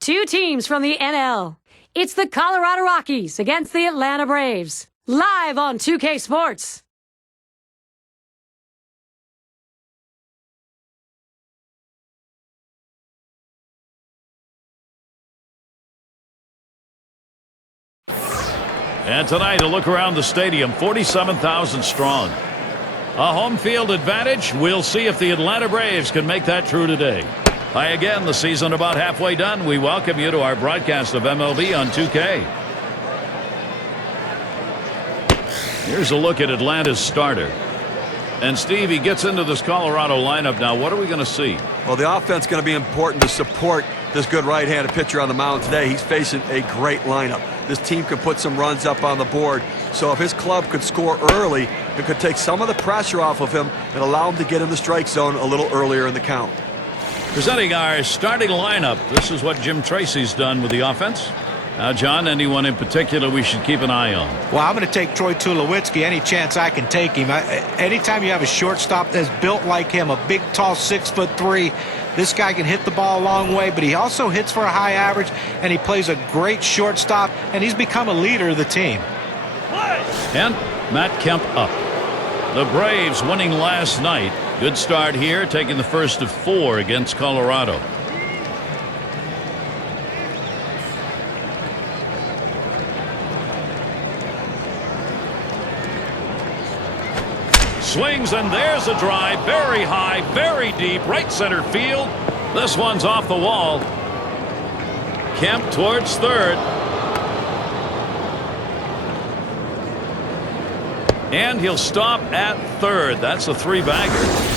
Two teams from the NL. It's the Colorado Rockies against the Atlanta Braves. Live on 2K Sports. And tonight, a look around the stadium, 47,000 strong. A home field advantage. We'll see if the Atlanta Braves can make that true today. Hi again, the season about halfway done. We welcome you to our broadcast of MLB on 2K. Here's a look at Atlanta's starter. And Steve, he gets into this Colorado lineup now. What are we going to see? Well, the offense is going to be important to support this good right-handed pitcher on the mound today. He's facing a great lineup. This team could put some runs up on the board. So if his club could score early, it could take some of the pressure off of him and allow him to get in the strike zone a little earlier in the count. Presenting our starting lineup, this is what Jim Tracy's done with the offense. Now, John, anyone in particular we should keep an eye on? Well, I'm going to take Troy Tulowitzki any chance I can take him. Anytime you have a shortstop that's built like him, a big, tall 6'3", this guy can hit the ball a long way, but he also hits for a high average, and he plays a great shortstop, and he's become a leader of the team. And Matt Kemp up. The Braves winning last night. Good start here, taking the first of 4 against Colorado. Swings, and there's a drive. Very high, very deep, right center field. This one's off the wall. Kemp towards third. And he'll stop at third. That's a 3-bagger.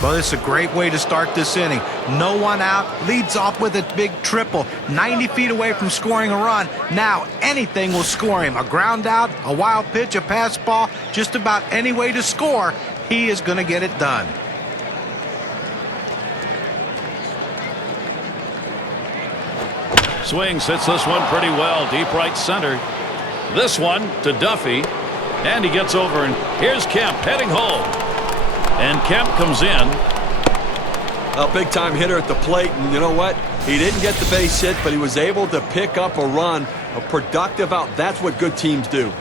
Well, it's a great way to start this inning. No one out, leads off with a big triple, 90 feet away from scoring a run. Now anything will score him. A ground out, a wild pitch, a pass ball, just about any way to score, he is going to get it done. Swings, hits this one pretty well, deep right center. This one to Duffy, and he gets over, and here's Kemp heading home. And Kemp comes in. A big-time hitter at the plate, and you know what? He didn't get the base hit, but he was able to pick up a run, a productive out. That's what good teams do.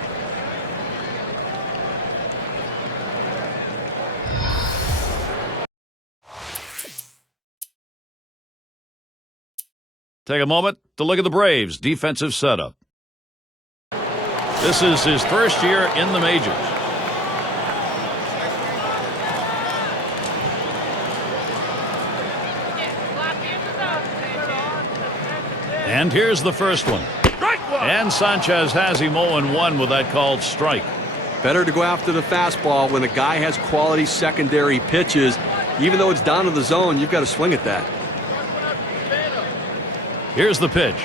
Take a moment to look at the Braves' defensive setup. This is his first year in the majors. And here's the first one. And Sanchez has him 0-1 with that called strike. Better to go after the fastball when a guy has quality secondary pitches. Even though it's down to the zone, you've got to swing at that. Here's the pitch.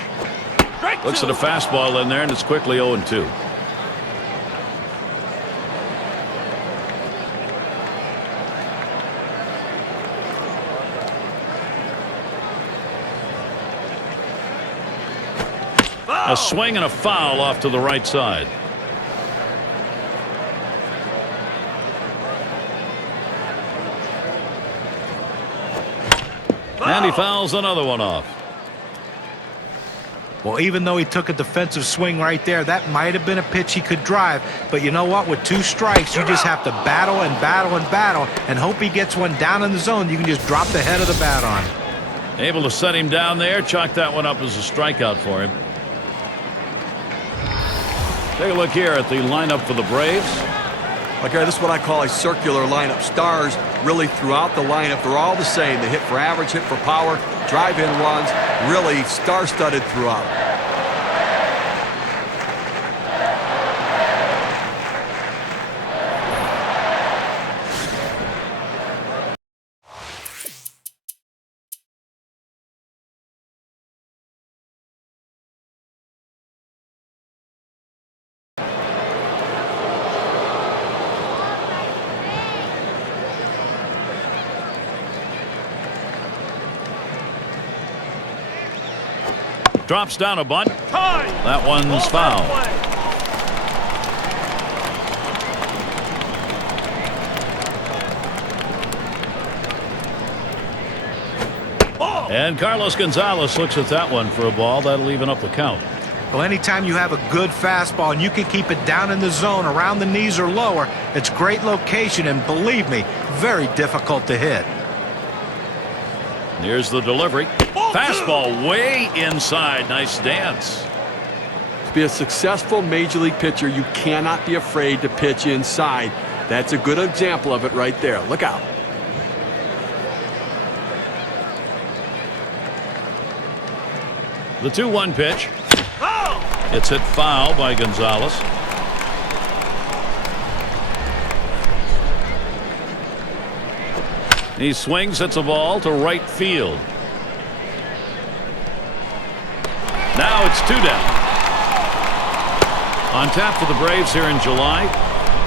Looks at a fastball in there, and it's quickly 0-2. A swing and a foul off to the right side. And he fouls another one off. Well, even though he took a defensive swing right there, that might have been a pitch he could drive. But you know what? With 2 strikes, you just have to battle and battle and battle and hope he gets one down in the zone. You can just drop the head of the bat on. Able to set him down there. Chalk that one up as a strikeout for him. Take a look here at the lineup for the Braves. Okay, this is what I call a circular lineup. Stars really throughout the lineup. They're all the same. They hit for average, hit for power, drive-in runs. Really star-studded throughout. Drops down a bunt. That one's foul. And Carlos Gonzalez looks at that one for a ball. That'll even up the count. Well, anytime you have a good fastball and you can keep it down in the zone around the knees or lower, it's great location and, believe me, very difficult to hit. Here's the delivery. Fastball way inside. Nice dance. To be a successful Major League pitcher, you cannot be afraid to pitch inside. That's a good example of it right there. Look out. The 2-1 pitch. It's hit foul by Gonzalez. He swings, hits a ball to right field. Now it's 2 down. On tap for the Braves here in July.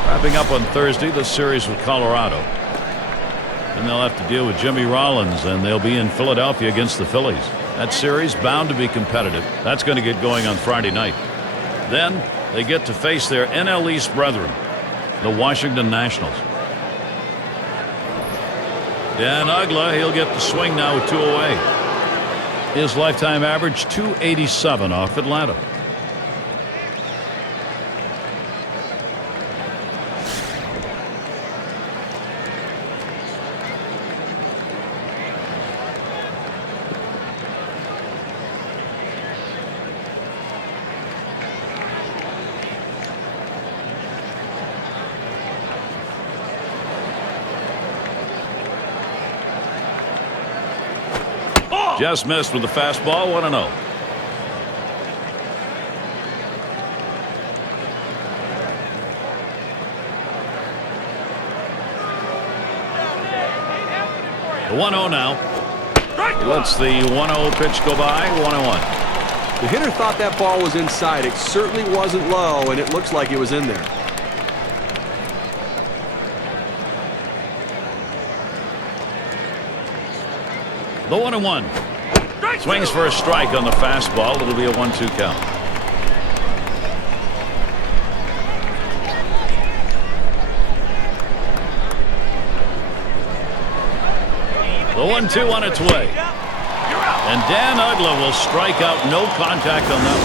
Wrapping up on Thursday the series with Colorado. And they'll have to deal with Jimmy Rollins, and they'll be in Philadelphia against the Phillies. That series bound to be competitive. That's going to get going on Friday night. Then they get to face their NL East brethren, the Washington Nationals. Dan Uggla, he'll get the swing now with 2 away. His lifetime average, 287 off Atlanta. Just missed with the fastball. 1-0. The 1-0 now. He lets the 1-0 pitch go by. 1-1. The hitter thought that ball was inside. It certainly wasn't low, and it looks like it was in there. The 1-1. Swings for a strike on the fastball. It'll be a 1-2 count. The 1-2 on its way. And Dan Uggla will strike out. No contact on that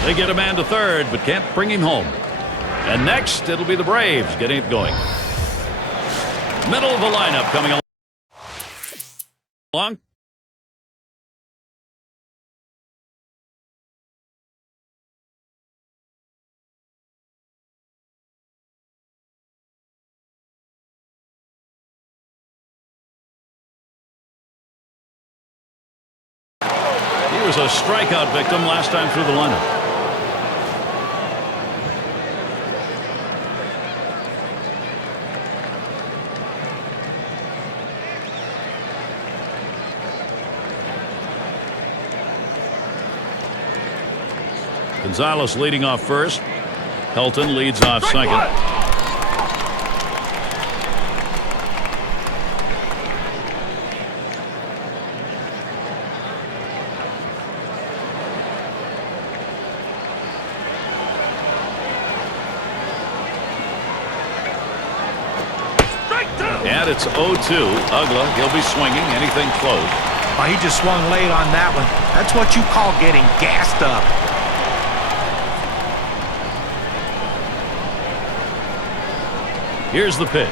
one. They get a man to third, but can't bring him home. And next, it'll be the Braves getting it going. Middle of the lineup coming along. He was a strikeout victim last time through the lineup. Gonzalez leading off first. Helton leads off second. And it's 0-2. Uggla, he'll be swinging. Anything close. Oh, he just swung late on that one. That's what you call getting gassed up. Here's the pitch.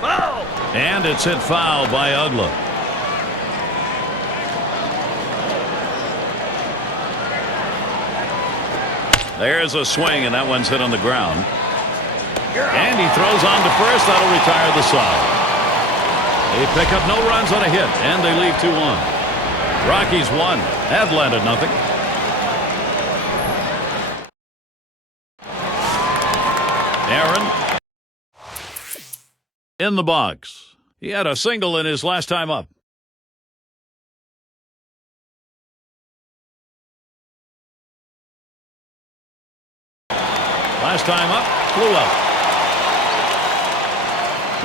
Foul! And it's hit foul by Uggla. There's a swing, and that one's hit on the ground. And he throws on to first. That'll retire the side. They pick up no runs on a hit, and they leave 2-1. Rockies 1, Atlanta 0. Aaron in the box. He had a single in his last time up. Last time up, flew out.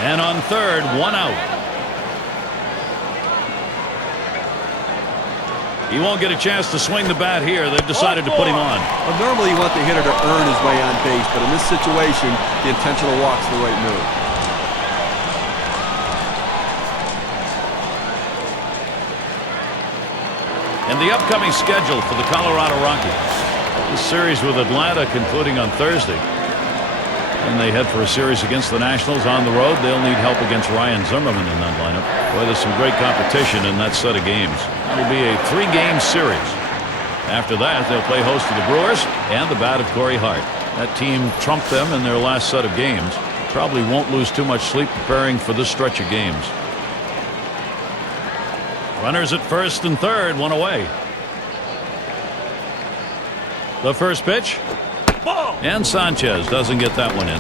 And on third, 1 out. He won't get a chance to swing the bat here. They've decided to put him on. Well, normally you want the hitter to earn his way on base, but in this situation, the intentional walk's the right move. And the upcoming schedule for the Colorado Rockies. This series with Atlanta concluding on Thursday. And they head for a series against the Nationals on the road. They'll need help against Ryan Zimmerman in that lineup. Boy, there's some great competition in that set of games. It'll be a 3-game series. After that, they'll play host to the Brewers and the bat of Corey Hart. That team trumped them in their last set of games. Probably won't lose too much sleep preparing for this stretch of games. Runners at first and third, one away. The first pitch. And Sanchez doesn't get that one in.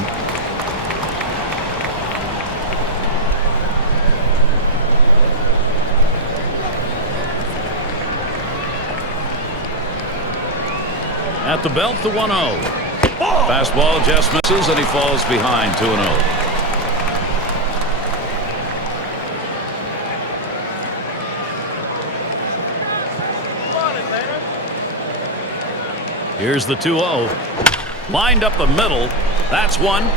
At the belt, the 1-0. Fastball just misses, and he falls behind 2-0. Here's the 2-0. Lined up the middle. That's one.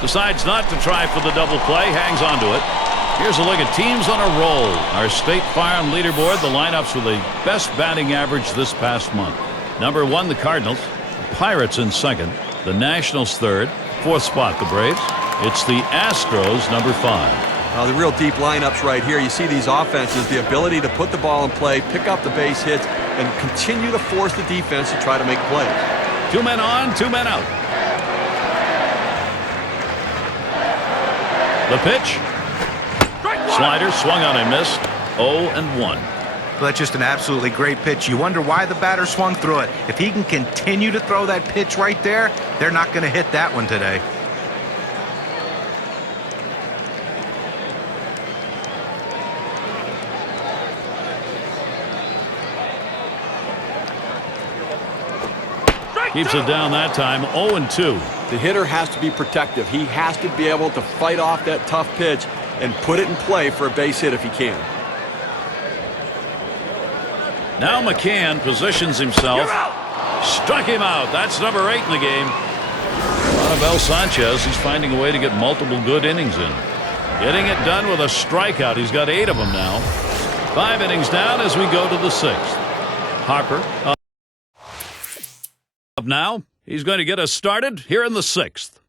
Decides not to try for the double play. Hangs on to it. Here's a look at teams on a roll. Our State Farm leaderboard. The lineups with the best batting average this past month. Number 1, the Cardinals. The Pirates in second. The Nationals third. Fourth spot, the Braves. It's the Astros, number 5. The real deep lineups right here. You see these offenses, the ability to put the ball in play, pick up the base hits, and continue to force the defense to try to make plays. 2 men on, 2 men out. The pitch. Slider swung on and missed. 0-1. Well, that's just an absolutely great pitch. You wonder why the batter swung through it. If he can continue to throw that pitch right there, they're not going to hit that one today. Keeps it down that time. 0-2. The hitter has to be protective. He has to be able to fight off that tough pitch and put it in play for a base hit if he can. Now McCann positions himself. Struck him out. That's number 8 in the game. Anibal Sanchez, he's finding a way to get multiple good innings in. Getting it done with a strikeout. He's got 8 of them now. 5 innings down as we go to the 6th. Harper up now. He's going to get us started here in the 6th.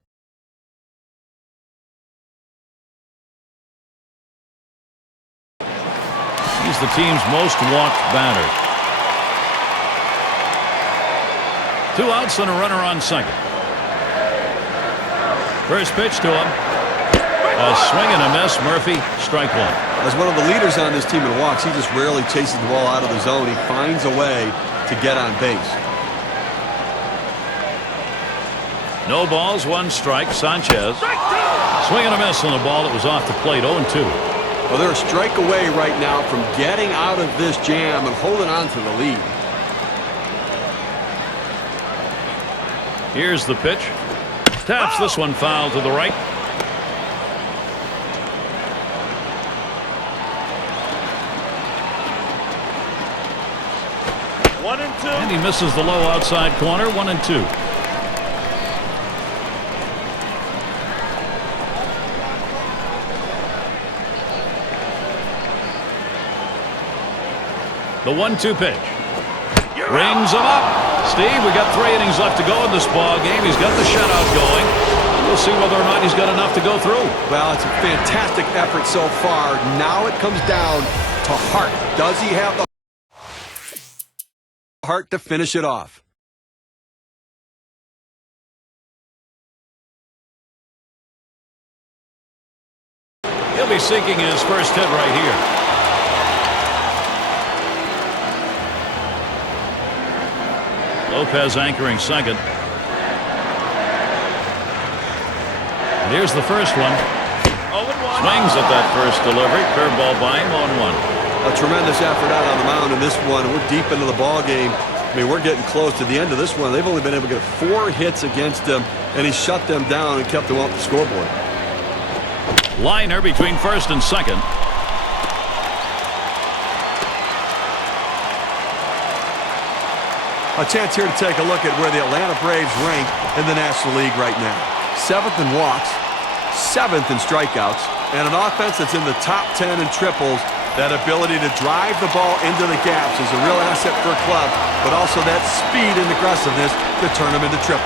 He's the team's most walked batter. 2 outs and a runner on second. First pitch to him. A swing and a miss. Murphy, strike 1. As one of the leaders on this team in walks, he just rarely chases the ball out of the zone. He finds a way to get on base. No balls, 1 strike. Sanchez. Swing and a miss on the ball that was off the plate. 0-2. Well, they're a strike away right now from getting out of this jam and holding on to the lead. Here's the pitch. Taps this one foul to the right. And he misses the low outside corner. 1-2. The 1-2 pitch. Rings him up. Steve, we got 3 innings left to go in this ball game. He's got the shutout going. We'll see whether or not he's got enough to go through. Well, it's a fantastic effort so far. Now it comes down to Hart. Does he have the heart to finish it off? He'll be seeking his first hit right here. Lopez anchoring second. And here's the first one. Swings at that first delivery. Curveball by him. 0-1. A tremendous effort out on the mound in this one. We're deep into the ball game. I mean, we're getting close to the end of this one. They've only been able to get 4 hits against him, and he shut them down and kept them off the scoreboard. Liner between first and second. A chance here to take a look at where the Atlanta Braves rank in the National League right now. 7th in walks, 7th in strikeouts, and an offense that's in the top 10 in triples, That ability to drive the ball into the gaps is a real asset for a club, but also that speed and aggressiveness to turn them into triples.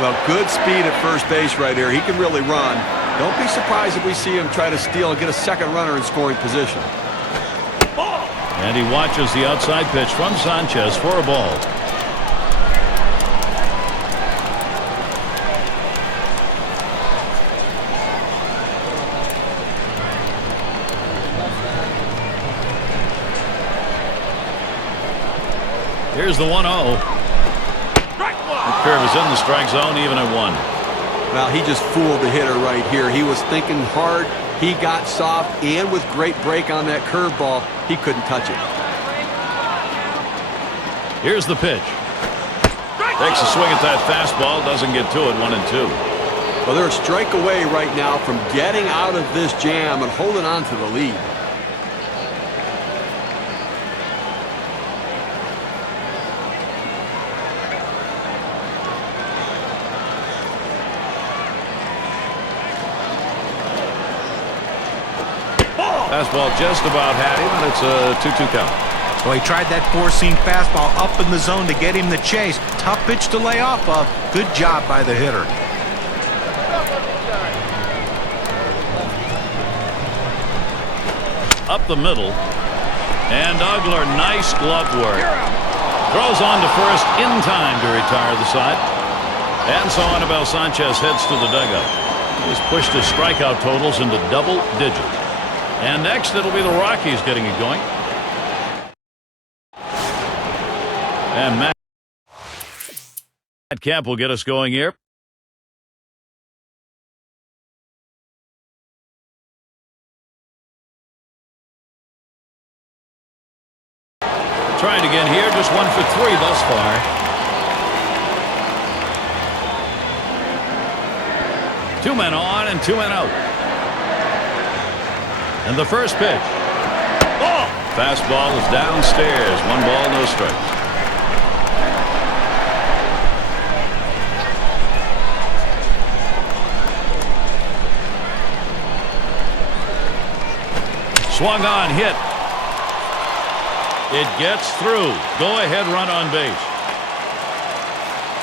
Well, good speed at first base right here. He can really run. Don't be surprised if we see him try to steal and get a second runner in scoring position. And he watches the outside pitch from Sanchez for a ball. Here's the 1-0. The curve is in the strike zone, even at 1. Well, he just fooled the hitter right here. He was thinking hard. He got soft, and with great break on that curveball, he couldn't touch it. Here's the pitch. Takes a swing at that fastball. Doesn't get to it. 1-2. Well, they're a strike away right now from getting out of this jam and holding on to the lead. Fastball just about had him, and it's a 2-2 count. So he tried that four-seam fastball up in the zone to get him the chase. Tough pitch to lay off of. Good job by the hitter. Up the middle. And Ugler, nice glove work. Throws on to first in time to retire the side. And so Anibal Sanchez heads to the dugout. He's pushed his strikeout totals into double digits. And next, it'll be the Rockies getting it going. And Matt Camp will get us going here. Trying again here, just 1 for 3 thus far. Two men on and 2 men out. And the first pitch. Oh! Fastball is downstairs. 1 ball, no strikes. Swung on, hit. It gets through. Go-ahead run on base.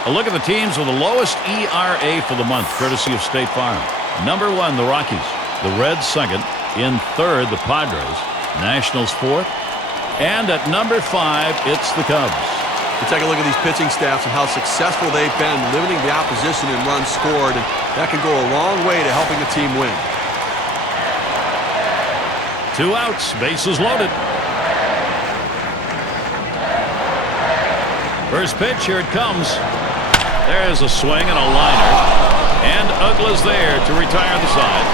A look at the teams with the lowest ERA for the month, courtesy of State Farm. Number 1, the Rockies. The Reds, 2nd. In 3rd, the Padres. Nationals, 4th. And at number 5, it's the Cubs. You take a look at these pitching staffs and how successful they've been limiting the opposition in runs scored, and that can go a long way to helping a team win. 2 outs, bases loaded. First pitch, here it comes. There's a swing and a liner. And Ugla's there to retire the side.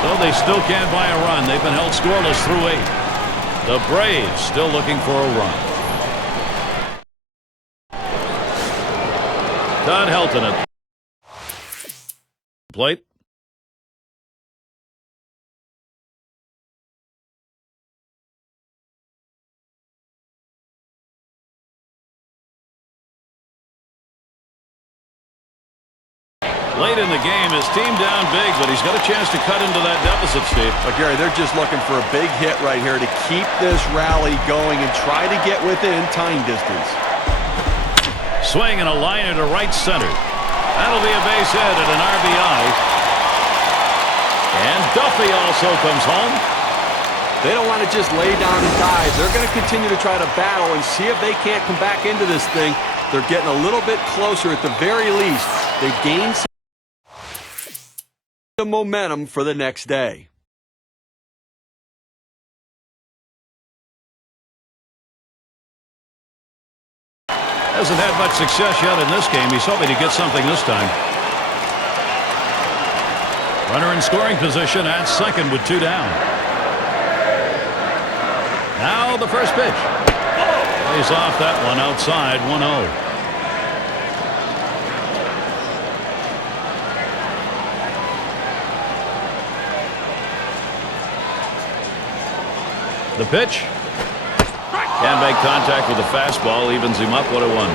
So they still can't buy a run. They've been held scoreless through 8. The Braves still looking for a run. Todd Helton at the plate. Late in the game, his team down big, but he's got a chance to cut into that deficit, Steve. But Gary, they're just looking for a big hit right here to keep this rally going and try to get within tying distance. Swing and a liner to right center. That'll be a base hit and an RBI. And Duffy also comes home. They don't want to just lay down and dive. They're going to continue to try to battle and see if they can't come back into this thing. They're getting a little bit closer at the very least. They gain some momentum for the next day. Hasn't had much success yet in this game. He's hoping to get something this time. Runner in scoring position at 2nd with 2 down. Now the first pitch. Plays off that one outside. 1-0. The pitch. Can't make contact with the fastball. Evens him up. 1-1.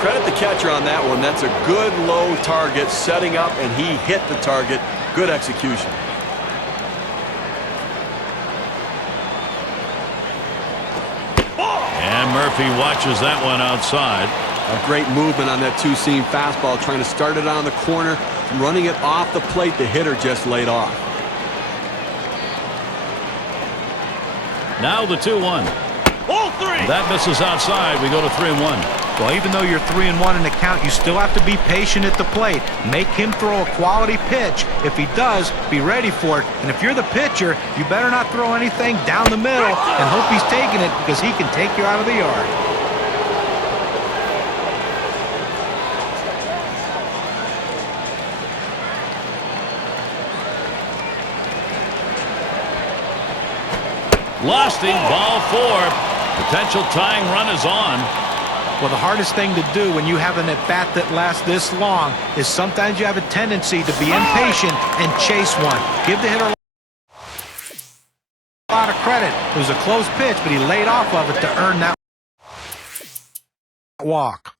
credit the catcher on that one. That's a good low target, setting up, and he hit the target. Good execution. And Murphy watches that one outside. A great movement on that two-seam fastball, trying to start it on the corner, running it off the plate. The hitter just laid off. Now the 2-1. That misses outside. We go to 3-1. Well, even though you're 3-1 in the count, you still have to be patient at the plate. Make him throw a quality pitch. If he does, be ready for it. And if you're the pitcher, you better not throw anything down the middle and hope he's taking it, because he can take you out of the yard. Lost him. Ball 4. Potential tying run is on. Well, the hardest thing to do when you have an at-bat that lasts this long is sometimes you have a tendency to be impatient and chase one. Give the hitter a lot of credit. It was a close pitch, but he laid off of it to earn that walk.